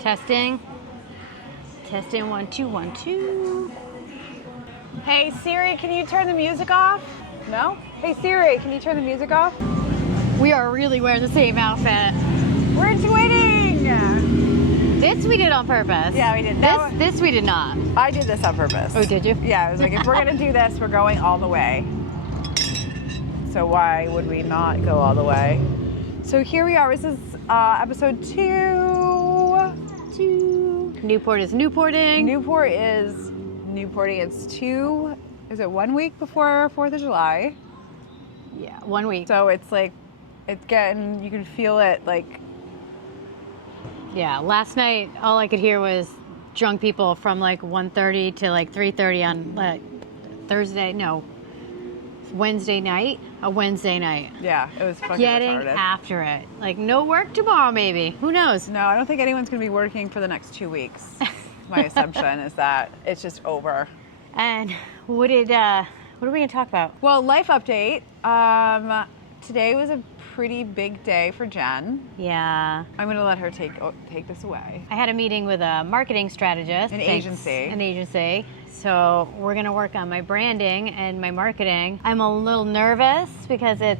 Testing. Testing 1 2 1 2. Hey Siri, can you turn the music off? No? Hey Siri, can you turn the music off? We are really wearing the same outfit. We're twinning! This we did on purpose. Yeah, we did. This we did not. I did this on purpose. Oh, did you? Yeah, I was like, if we're gonna do this, we're going all the way. So why would we not go all the way? So here we are. This is episode 2. Newport is Newporting. Newport is Newporting. It's 1 week before 4th of July? Yeah, 1 week. So it's like, it's getting, you can feel it like. Yeah, last night all I could hear was drunk people from like 1:30 to like 3:30 on like Wednesday night. A Wednesday night. Yeah, it was fucking Getting retarded. after it. Like no work tomorrow maybe. Who knows? No, I don't think anyone's going to be working for the next 2 weeks. My assumption is that it's just over. And what are we going to talk about? Well, life update. Today was a pretty big day for Jen. Yeah. I'm going to let her take this away. I had a meeting with a marketing strategist. An agency. So we're going to work on my branding and my marketing. I'm a little nervous because I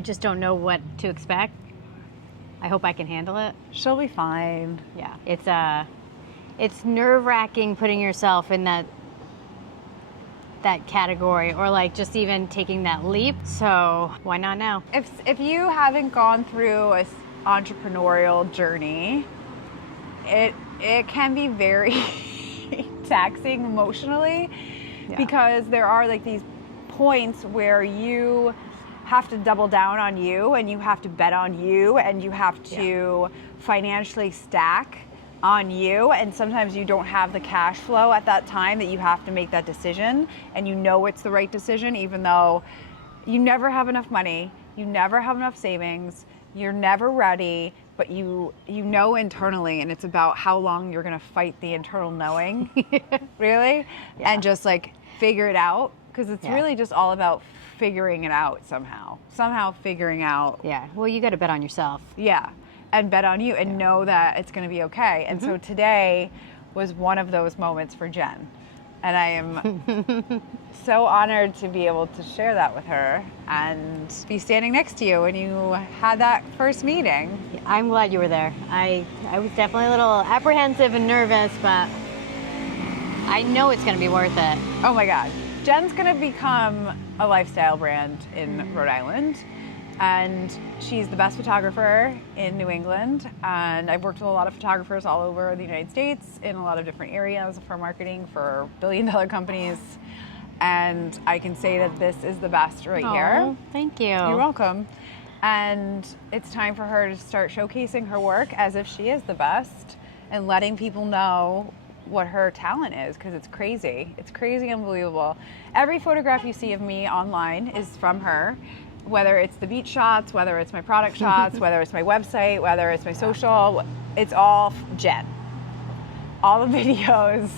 just don't know what to expect. I hope I can handle it. She'll be fine. Yeah. It's nerve-wracking putting yourself in that category, or like just even taking that leap. So why not now? If you haven't gone through an entrepreneurial journey, it can be very taxing emotionally, because there are like these points where you have to double down on you, and you have to bet on you, and you have to financially stack on you, and sometimes you don't have the cash flow at that time that you have to make that decision, and you know it's the right decision even though you never have enough money, you never have enough savings, you're never ready, but you know internally, and it's about how long you're going to fight the internal knowing. Really? Yeah. And just like figure it out, because it's really just all about figuring it out somehow figuring out. Yeah, well, you got to bet on yourself. Yeah, and bet on you, and know that it's going to be okay. And so today was one of those moments for Jen, and I am so honored to be able to share that with her and be standing next to you when you had that first meeting. I'm glad you were there. I was definitely a little apprehensive and nervous, but I know it's going to be worth it. Oh my God. Jen's going to become a lifestyle brand in Rhode Island, and she's the best photographer in New England, and I've worked with a lot of photographers all over the United States in a lot of different areas for marketing for billion-dollar companies, and I can say that this is the best right here. Thank you. You're welcome. And it's time for her to start showcasing her work as if she is the best, and letting people know what her talent is, because it's crazy. It's crazy, unbelievable. Every photograph you see of me online is from her, whether it's the beach shots, whether it's my product shots, whether it's my website, whether it's my social, it's all Jen. All the videos,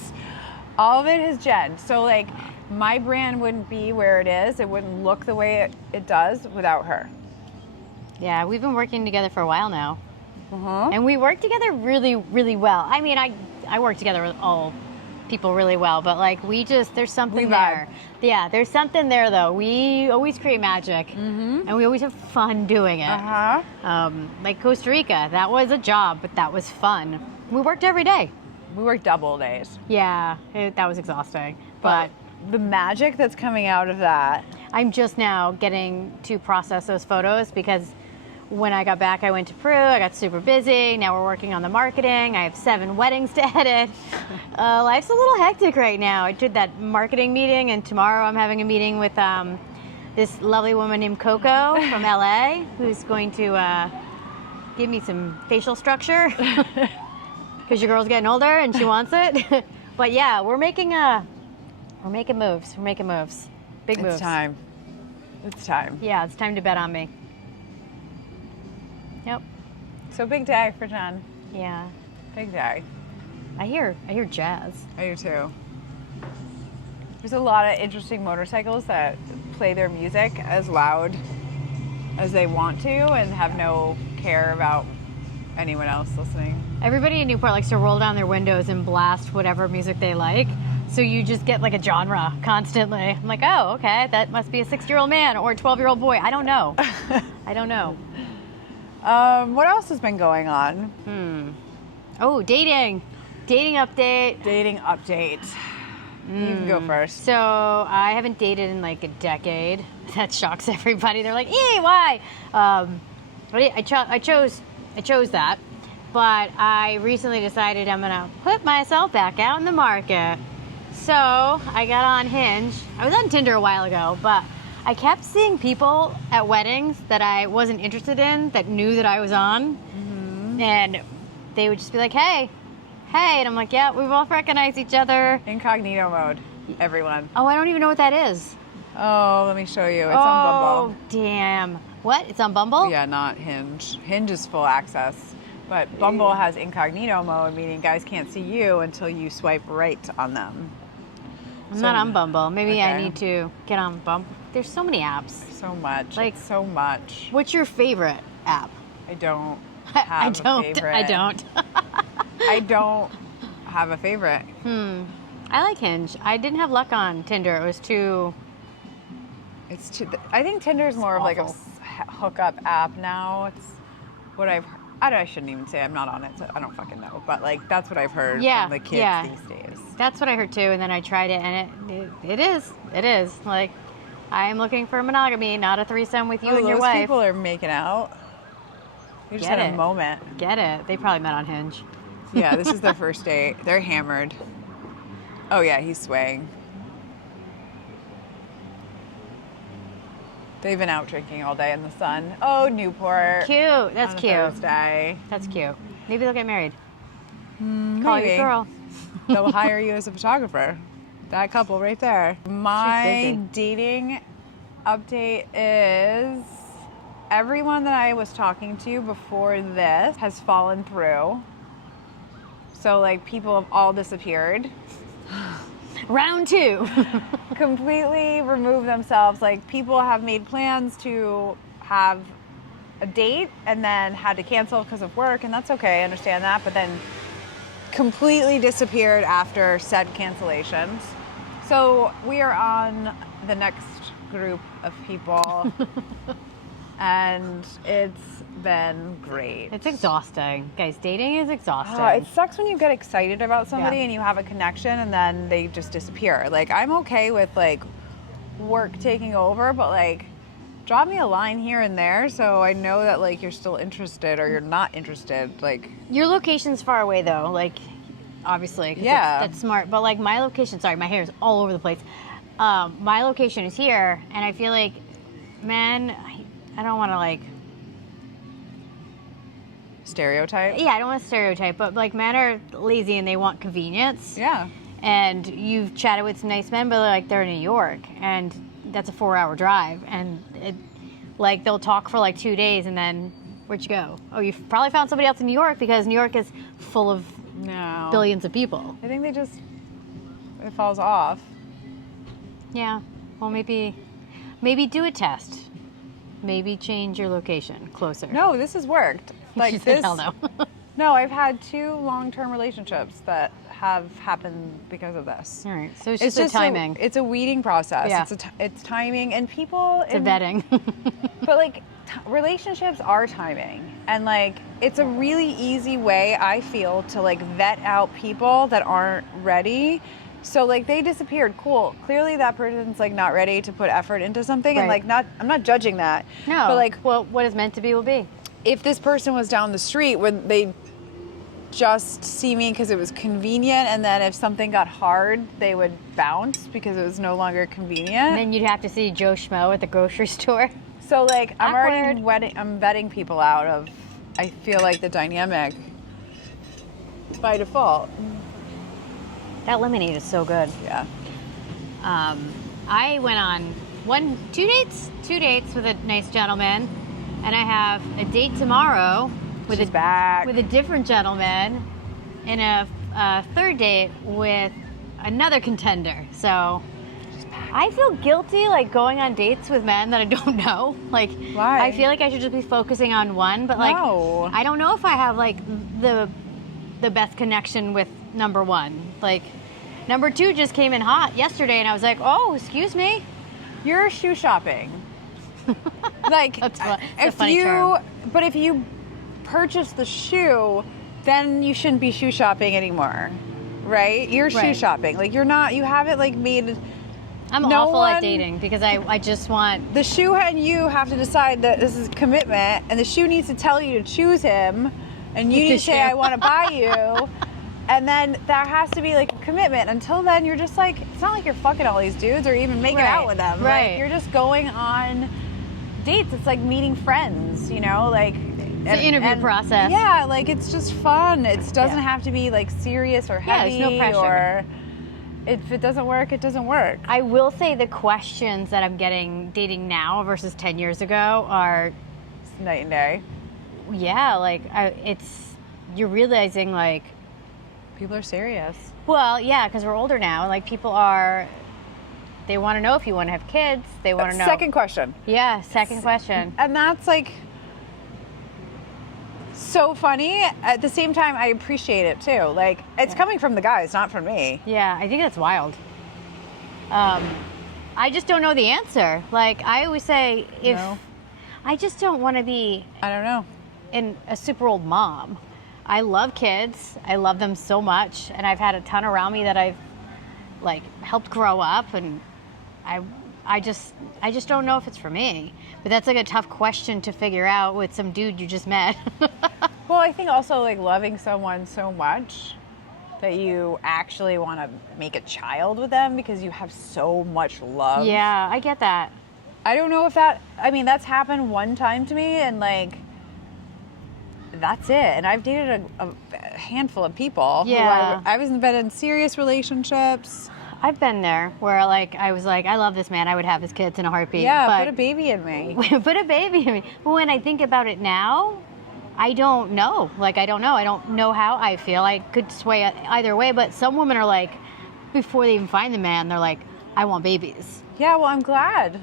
all of it is Jen. So like, my brand wouldn't be where it is, it wouldn't look the way it does without her. Yeah, we've been working together for a while now. And we work together really, really well. I mean, I work together with all people really well, but like there's something there. Yeah, there's something there though. We always create magic, and we always have fun doing it. Like Costa Rica, that was a job, but that was fun. We worked every day. We worked double days. Yeah, that was exhausting. But the magic that's coming out of that. I'm just now getting to process those photos, because when I got back, I went to Peru. I got super busy. Now we're working on the marketing. I have 7 weddings to edit. Life's a little hectic right now. I did that marketing meeting, and tomorrow I'm having a meeting with this lovely woman named Coco from LA, who's going to give me some facial structure, because your girl's getting older and she wants it. But yeah, we're making moves. We're making moves. Big moves. It's time. It's time. Yeah, it's time to bet on me. Yep. So big day for Jen. Yeah. Big day. I hear jazz. I do too. There's a lot of interesting motorcycles that play their music as loud as they want to and have no care about anyone else listening. Everybody in Newport likes to roll down their windows and blast whatever music they like. So you just get like a genre constantly. I'm like, oh, okay, that must be a 6-year-old man or a 12-year-old boy. I don't know. I don't know. What else has been going on? Oh, dating. Dating update. Dating update. You can go first. So I haven't dated in like a decade. That shocks everybody. They're like, why? I chose that. But I recently decided I'm going to put myself back out in the market. So I got on Hinge. I was on Tinder a while ago, but I kept seeing people at weddings that I wasn't interested in that knew that I was on. Mm-hmm. And they would just be like, hey. And I'm like, yeah, we both recognize each other. Incognito mode, everyone. Oh, I don't even know what that is. Oh, let me show you. It's on Bumble. Oh, damn. What? It's on Bumble? Yeah, not Hinge. Hinge is full access. But Bumble has incognito mode, meaning guys can't see you until you swipe right on them. I'm not on Bumble. Maybe okay. I need to get on Bumble. There's so many apps. So much. Like, so much. What's your favorite app? I don't have a favorite. I don't. I don't have a favorite. I like Hinge. I didn't have luck on Tinder. It was too... I think Tinder is more of like a hookup app now. It's what I shouldn't even say I'm not on it. So I don't fucking know. But like that's what I've heard from the kids these days. That's what I heard too. And then I tried it, and it is like I'm looking for monogamy, not a threesome with you and your wife. Those people are making out. You just had a moment. Get it? They probably met on Hinge. Yeah, this is their first date. They're hammered. Oh yeah, he's swaying. They've been out drinking all day in the sun. Oh, Newport. Cute. That's cute. Thursday. That's cute. Maybe they'll get married. Call your girl. They'll hire you as a photographer. That couple right there. My dating update is everyone that I was talking to before this has fallen through. So like people have all disappeared. Round 2. Completely remove themselves. Like people have made plans to have a date and then had to cancel because of work, and that's okay, I understand that, but then completely disappeared after said cancellations. So we are on the next group of people and it's been great. It's exhausting. Guys, dating is exhausting. It sucks when you get excited about somebody and you have a connection and then they just disappear. Like, I'm okay with, like, work taking over, but, like, drop me a line here and there so I know that, like, you're still interested or you're not interested. Like, your location's far away, though. Like, obviously. Yeah. That's smart. But, like, my location, sorry, my hair is all over the place. My location is here, and I feel like, man, I don't want to, like... Stereotype? Yeah, I don't want to stereotype, but like men are lazy and they want convenience. Yeah. And you've chatted with some nice men, but like they're in New York and that's a 4-hour drive. And like they'll talk for like 2 days and then where'd you go? Oh, you've probably found somebody else in New York because New York is full of billions of people. I think it falls off. Yeah. Well, maybe do a test. Maybe change your location closer. No, this has worked. Like this. Hell no. No, I've had 2 long-term relationships that have happened because of this. All right, so it's just a timing. It's a weeding process. Yeah. It's timing, and people. It's a vetting. But like, relationships are timing, and like, it's a really easy way I feel to like vet out people that aren't ready. So like they disappeared. Cool. Clearly that person's like not ready to put effort into something, and like I'm not judging that. No. But like, well, what is meant to be will be. If this person was down the street, would they just see me because it was convenient, and then if something got hard, they would bounce because it was no longer convenient? And then you'd have to see Joe Schmo at the grocery store. So like, I'm Awkward. already I'm vetting people out of, I feel like, the dynamic by default. That lemonade is so good. Yeah. I went on 2 dates with a nice gentleman. And I have a date tomorrow with a different gentleman, and a third date with another contender. So I feel guilty like going on dates with men that I don't know. Like, Why? I feel like I should just be focusing on one, but like, No. I don't know if I have like the best connection with number one. Like, number two just came in hot yesterday, and I was like, oh, excuse me. You're shoe shopping. Like, That's a funny term. But if you purchase the shoe, then you shouldn't be shoe shopping anymore, right? You're shoe Right. shopping. Like, you're not. You haven't like made. I'm No awful at one- dating because I just want. The shoe and you have to decide that this is commitment, and the shoe needs to tell you to choose him, and you need to say, shoe. I want to buy you. And then there has to be like a commitment. Until then, you're just like, it's not like you're fucking all these dudes or even making Right. out with them. Right. Like, you're just going on dates. It's like meeting friends, you know? Like, It's an interview process. Yeah, like it's just fun. It doesn't Yeah. have to be like serious or Yeah, heavy. there's no pressure. Or if it doesn't work, it doesn't work. I will say the questions that I'm getting dating now versus 10 years ago are, It's night and day. yeah, like you're realizing like, People are serious. well, yeah, because we're older now. Like they want to know if you want to have kids. They want to know. Second question. Yeah, second question. And that's like so funny. At the same time, I appreciate it too. Like, it's coming from the guys, not from me. Yeah, I think that's wild. I just don't know the answer. Like I always say, if No. I just don't want to be I don't know. a super old mom. I love kids. I love them so much, and I've had a ton around me that I've like helped grow up, and I just don't know if it's for me. But that's like a tough question to figure out with some dude you just met. Well, I think also like loving someone so much that you actually want to make a child with them because you have so much love. Yeah, I get that. I don't know if that, I mean, that's happened one time to me, and like, that's it. And I've dated a handful of people. Yeah. Who I was been in serious relationships. I've been there where like I was like, I love this man. I would have his kids in a heartbeat. Yeah, but put a baby in me. put a baby in me. But when I think about it now, I don't know. Like, I don't know. I don't know how I feel. I could sway either way. But some women are like, before they even find the man, they're like, I want babies. Yeah, well, I'm glad.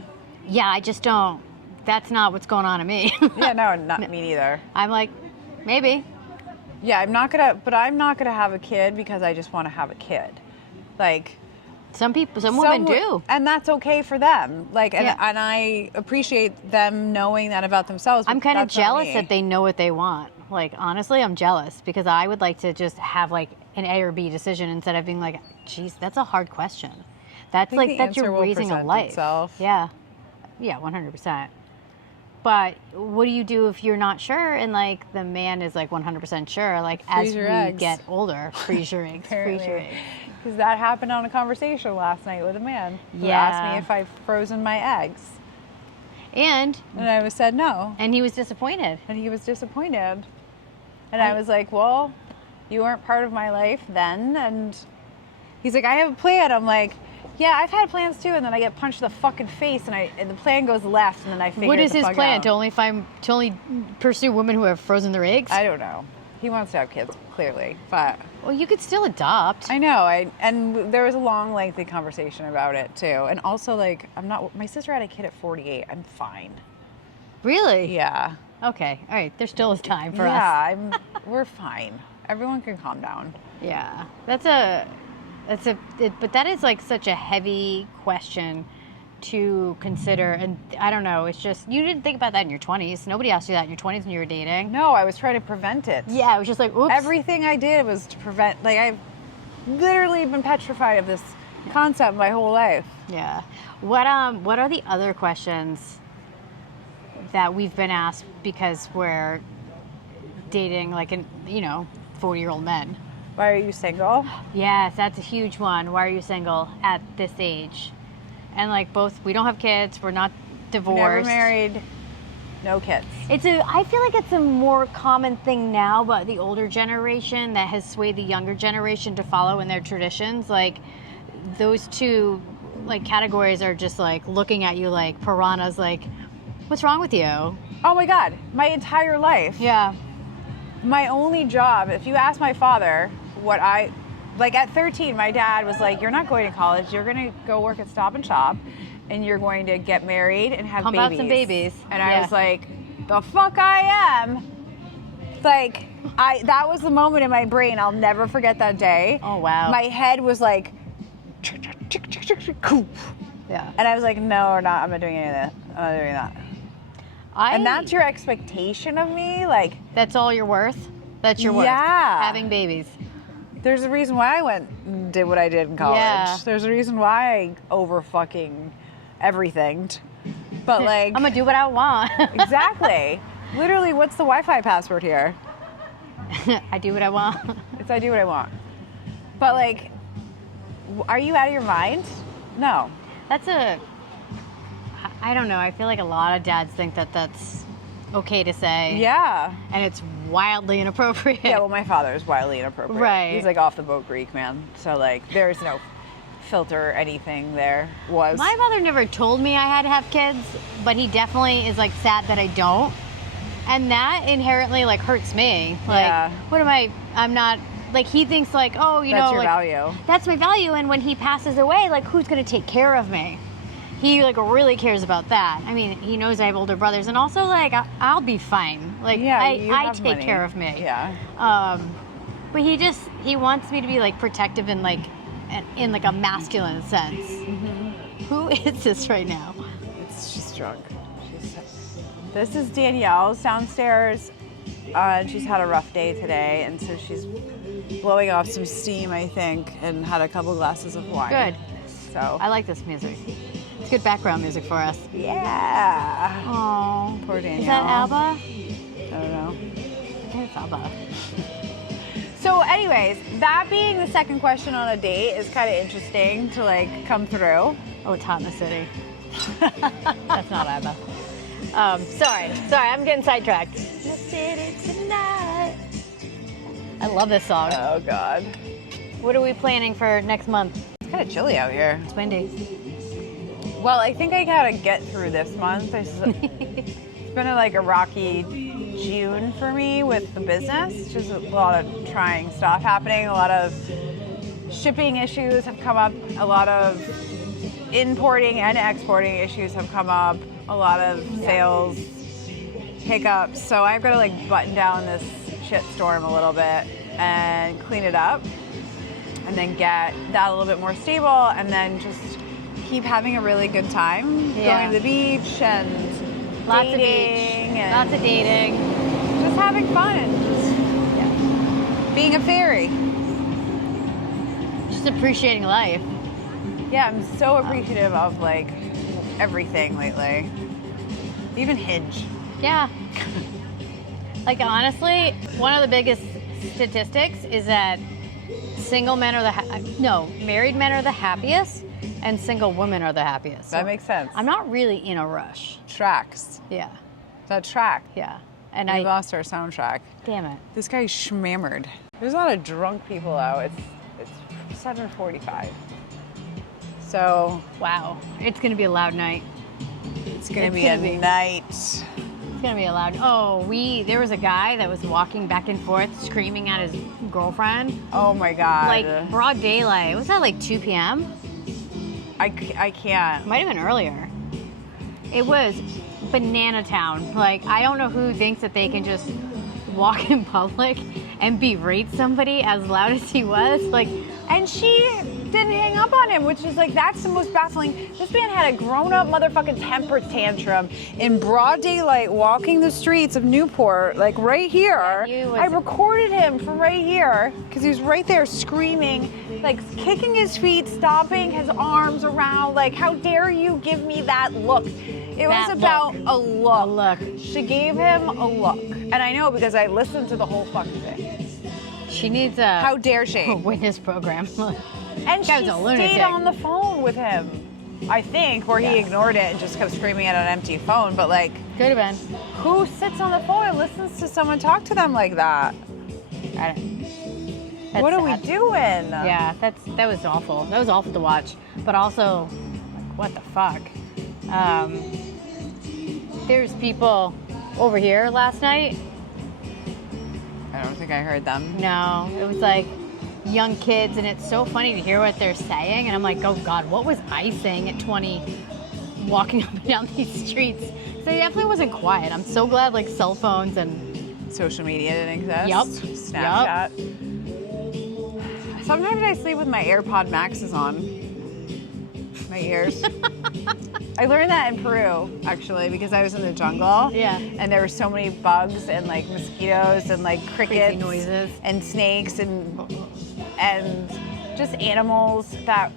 Yeah, I just don't. That's not what's going on to me. Yeah, no, not me neither. I'm like, maybe. Yeah, I'm not gonna have a kid because I just want to have a kid. Like, Some women do. and that's okay for them. Like, and, Yeah. and I appreciate them knowing that about themselves. I'm but kind of that's not jealous me. that they know what they want. Like, honestly, I'm jealous because I would like to just have like an A or B decision instead of being like, geez, that's a hard question. That's think like, the that's answer you're will raising a present life. itself. Yeah. Yeah, 100%. But what do you do if you're not sure and like the man is like 100% sure? Like, Freeze as your we eggs. get older, freeze your eggs, freeze your eggs. Because that happened on a conversation last night with a man who Yeah. asked me if I've frozen my eggs. And And said no. he was disappointed. And he was disappointed. And I was like, well, you weren't part of my life then. And he's like, I have a plan. I'm like, yeah, I've had plans too. And then I get punched in the fucking face and the plan goes left. And then I figure What is the his fuck plan? out. To only pursue women who have frozen their eggs? I don't know. He wants to have kids, clearly. But Well, you could still adopt. I know. And there was a long, lengthy conversation about it too. And also, like, my sister had a kid at 48. I'm fine. Really? Yeah. Okay. All right. There still is time for us. Yeah, we're fine. Everyone can calm down. Yeah. But that is like such a heavy question to consider. And I don't know. It's just, you didn't think about that in your 20s. Nobody asked you that in your 20s when you were dating. No, I was trying to prevent it. Yeah. It was just like, oops. Everything I did was to prevent, like, I've literally been petrified of this concept my whole life. Yeah. What are the other questions that we've been asked because we're dating like 40-year-old men? Why are you single? Yes, that's a huge one. Why are you single at this age? And like we don't have kids, we're not divorced. Never married, no kids. I feel like it's a more common thing now, but the older generation that has swayed the younger generation to follow in their traditions, like those two like categories are just like looking at you like piranhas, like, what's wrong with you? Oh my God, my entire life. Yeah. My only job, if you ask my father what Like at 13, my dad was like, "You're not going to college. You're going to go work at Stop and Shop, and you're going to get married and have Pump babies." out some babies. And I was like, "The fuck I am." Like, that was the moment in my brain. I'll never forget that day. Oh, wow. My head was like, yeah. and I was like, "No, we're not. I'm not doing any of that. I'm not doing that." And that's your expectation of me? Like, that's all you're worth? That's your worth? Yeah. Having babies. There's a reason why I went and did what I did in college. Yeah. There's a reason why I over fucking everything. But like, I'm gonna do what I want. exactly. Literally, what's the Wi-Fi password here? I do what I want. It's I do what I want. But like, are you out of your mind? No. I don't know. I feel like a lot of dads think that that's okay to say. Yeah. And it's wildly inappropriate. Yeah, well, my father is wildly inappropriate. Right. He's like off the boat Greek, man. So like, there's no filter or anything there. Was. My father never told me I had to have kids, but he definitely is like sad that I don't. And that inherently like hurts me. Like, Yeah. what am I'm not, like he thinks like, oh, you That's know, your like, value. That's my value. And when he passes away, like who's going to take care of me? He like really cares about that. I mean, he knows I have older brothers, and also like I'll be fine. Like Yeah, I take care of me. Yeah. But he wants me to be like protective in like a masculine sense. Mm-hmm. Who is this right now? She's drunk. This is Danielle's downstairs. She's had a rough day today, and so she's blowing off some steam, I think, and had a couple glasses of wine. Good. So I like this music. It's good background music for us. yeah. Oh, Poor Danielle. is that ABBA? I don't know. I think it's ABBA. So anyways, that being the second question on a date is kind of interesting to like come through. Oh, it's hot in the city. That's not ABBA. Sorry, I'm getting sidetracked. The city tonight. I love this song. Oh God. What are we planning for next month? It's kind of chilly out here. It's windy. Well, I think I gotta get through this month. It's been a rocky June for me with the business. Just a lot of trying stuff happening. A lot of shipping issues have come up. A lot of importing and exporting issues have come up. A lot of sales hiccups. So I've got to button down this shitstorm a little bit and clean it up, and then get that a little bit more stable, and then just keep having a really good time going to the beach and Lots dating and Lots of dating. just having fun and just being a fairy. Just appreciating life. Yeah, I'm so appreciative of everything lately. Even Hinge. Yeah. Honestly, one of the biggest statistics is that married men are the happiest, and single women are the happiest. That makes sense. I'm not really in a rush. Tracks. Yeah. That track. Yeah. And We lost our soundtrack. damn it. This guy's schmammered. There's a lot of drunk people out. It's 7:45. So Wow. It's going to be a loud night. it's gonna It's be gonna a be. night. It's going to be a loud. There was a guy that was walking back and forth screaming at his girlfriend. Oh my God. Broad daylight. Was that 2 p.m.? I can't. Might have been earlier. It was banana town. I don't know who thinks that they can just walk in public and berate somebody as loud as he was. And she didn't hang up on him, which is that's the most baffling. This man had a grown-up motherfucking temper tantrum in broad daylight walking the streets of Newport, right here. Yeah, I recorded him from right here because he was right there screaming, kicking his feet, stomping his arms around, how dare you give me that look? It was about a look. A look. She gave him a look. And I know because I listened to the whole fucking thing. She needs a How dare she? witness program. And Guy's she a lunatic. stayed on the phone with him, I think, where he ignored it and just kept screaming at an empty phone. But Could have been. who sits on the phone and listens to someone talk to them like that? I don't. That's What are we sad. doing? Yeah, that was awful. That was awful to watch. But also, what the fuck? There's people over here last night. I don't think I heard them. No, it was young kids, and it's so funny to hear what they're saying. And I'm like, oh God, what was I saying at 20, walking up and down these streets? So it definitely wasn't quiet. I'm so glad like cell phones and social media didn't exist. Yup. Snapchat. Sometimes I sleep with my AirPod Maxes on my ears. I learned that in Peru, actually, because I was in the jungle. Yeah. And there were so many bugs and like mosquitoes and like crickets, Crazy noises, and snakes and just animals that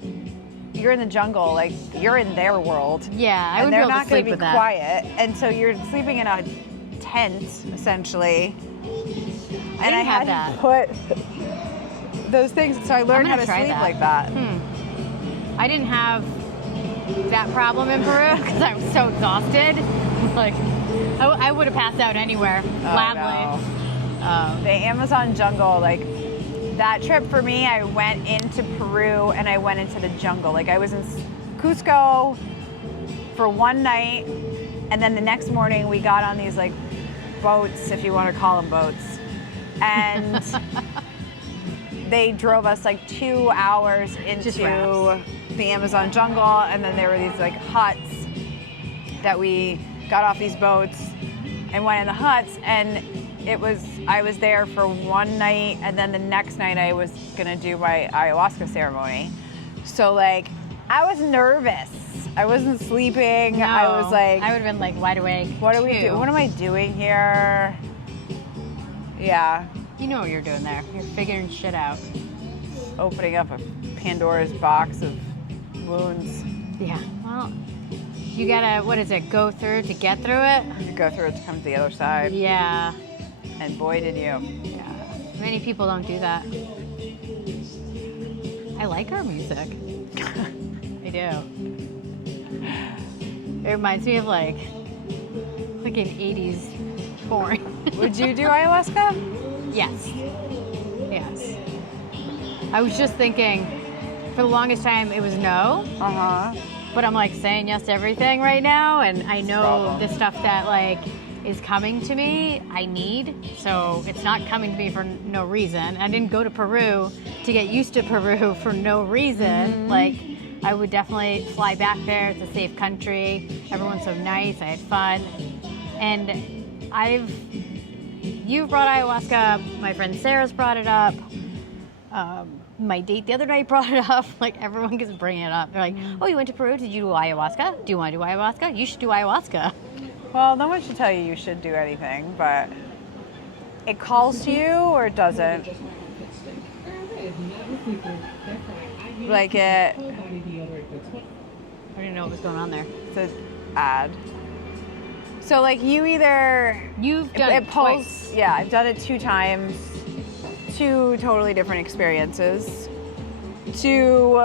you're in the jungle, like you're in their world. Yeah, I and would they're be able not to going sleep to be with quiet, and so you're sleeping in a tent essentially. And I had that. to put those things, so I learned how to try sleep that. like that. I didn't have that problem in Peru because I was so exhausted. Like, I would have passed out anywhere gladly. No. The Amazon jungle, like that trip for me, I went into Peru and I went into the jungle. Like I was in Cusco for one night, and then the next morning we got on these like boats, if you want to call them boats, and they drove us like 2 hours into the Amazon jungle, and then there were these like huts that we got off these boats and went in the huts, and I was there for one night, and then the next night I was gonna do my ayahuasca ceremony. So like I was nervous. I wasn't sleeping. No, I was like, I would have been like wide awake. what are we doing? What am I doing here? Yeah. You know what you're doing there. You're figuring shit out. Opening up a Pandora's box of wounds. Yeah. Well, you gotta, what is it, go through to get through it? You go through it to come to the other side. Yeah. And boy, did you. Yeah. Many people don't do that. I like our music. I do. It reminds me of like an 80s porn. Would you do ayahuasca? Yes. Yes. I was just thinking, for the longest time, it was no. Uh-huh. But I'm like saying yes to everything right now, and I know the stuff that like is coming to me, I need. So it's not coming to me for no reason. I didn't go to Peru to get used to Peru for no reason. Mm-hmm. Like, I would definitely fly back there. It's a safe country. Everyone's so nice. I had fun. And you brought ayahuasca. My friend Sarah's brought it up. My date the other night brought it up. Like, everyone keeps bringing it up. They're like, oh, you went to Peru? Did you do ayahuasca? Do you want to do ayahuasca? You should do ayahuasca. Well, no one should tell you should do anything, but it calls to you or it doesn't. Like it. I didn't know what was going on there. The ad. So like you've done it pulls. twice. Yeah, I've done it 2 times. 2 totally different experiences. 2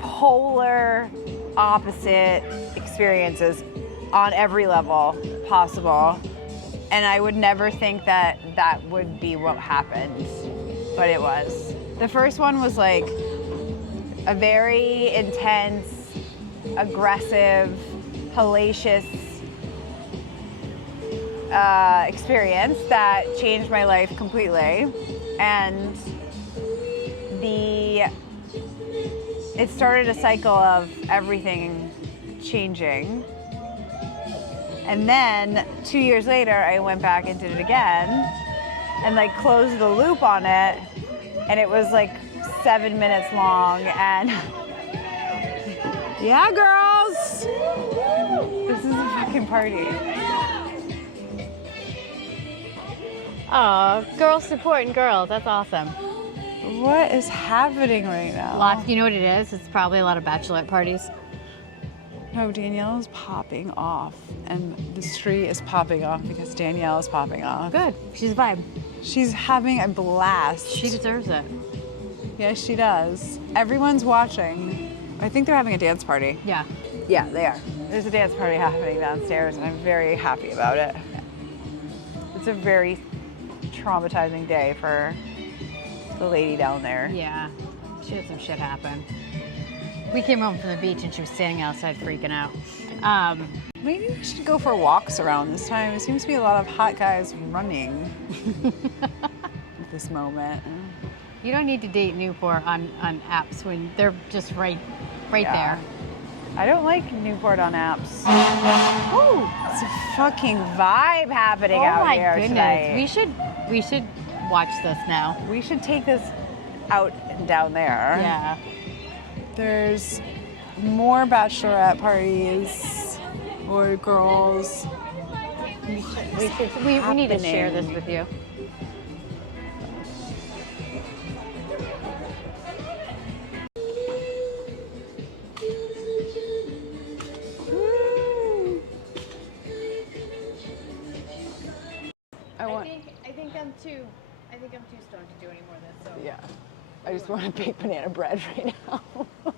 polar opposite experiences on every level possible. And I would never think that that would be what happened, but it was. The first one was like a very intense, aggressive, hellacious experience that changed my life completely. And it started a cycle of everything changing. And then 2 years later, I went back and did it again and like closed the loop on it. And it was like 7 minutes long. And yeah, girls, this is a fucking party. Oh, girls supporting girls. That's awesome. What is happening right now? Lots. You know what it is? It's probably a lot of bachelorette parties. No, Danielle is popping off, and the street is popping off because Danielle is popping off. Good. She's a vibe. She's having a blast. She deserves it. Yes, she does. Everyone's watching. I think they're having a dance party. Yeah. Yeah, they are. There's a dance party happening downstairs, and I'm very happy about it. It's a very traumatizing day for the lady down there. Yeah. She had some shit happen. We came home from the beach and she was standing outside freaking out. Maybe we should go for walks around this time. It seems to be a lot of hot guys running at this moment. You don't need to date Newport on apps when they're just right Yeah. there. I don't like Newport on apps. Ooh, it's a fucking vibe happening out here tonight. We should watch this now. We should take this out and down there. Yeah. There's more bachelorette parties or girls. We need to share this with you. I think I'm too stoned to do any more of this. So Yeah. I just want a baked banana bread right now.